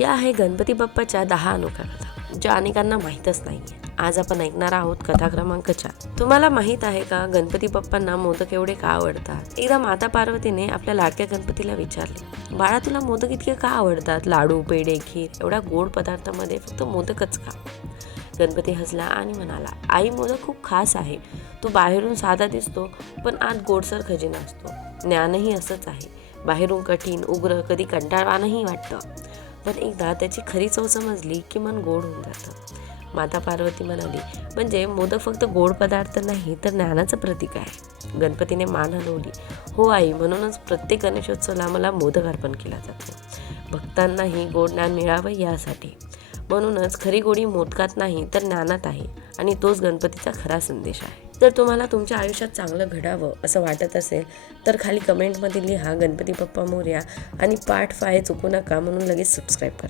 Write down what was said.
या आहे गणपती बाप्पाच्या 10 अनोख्या कथा, ज्या अनेकांना माहीतच नाहीये. आज आपण ऐकणार आहोत कथा क्रमांक 4. तुम्हाला माहित आहे का गणपती बाप्पांना मोदक एवढे का आवडतात? एकदा माता पार्वतीने आपल्या लाडक्या गणपतीला विचारले, बाळा तुला मोदक इतके का आवडतात? लाडू, पेढे, खीर एवढ्या गोड पदार्थांमध्ये फक्त मोदकच का? गणपती हसला आणि म्हणाला, आई मोदक खूप खास आहे. तो बाहेरून साधा दिसतो पण आत गोडसर खजिना असतो. ज्ञानही असंच आहे. बाहेरून कठीण, उग्र, कधी कंटाळवाणंही वाटतं, पण एकदा त्याची खरी चव समजली की मन गोड होऊन जातं. माता पार्वती म्हणाली, म्हणजे मोदक फक्त गोड पदार्थ नाही तर ज्ञानाचं प्रतीक आहे. गणपतीने मान हलवली, हो आई, म्हणूनच प्रत्येक गणेशोत्सवाला मला मोदक अर्पण केला जातो. भक्तांनाही गोड ज्ञान मिळावं यासाठी. म्हणूनच खरी गोडी मोदकात नाही तर ज्ञानात आहे आणि तोच गणपतीचा खरा संदेश आहे. जर तुम्हाला तुमच्या आयुष्यात चांगलं घडावं असं वाटत असेल तर खाली कमेंटमध्ये लिहा गणपती बाप्पा मोरया आणि पार्ट 5 चुकू नका म्हणून लगेच सबस्क्राईब करा.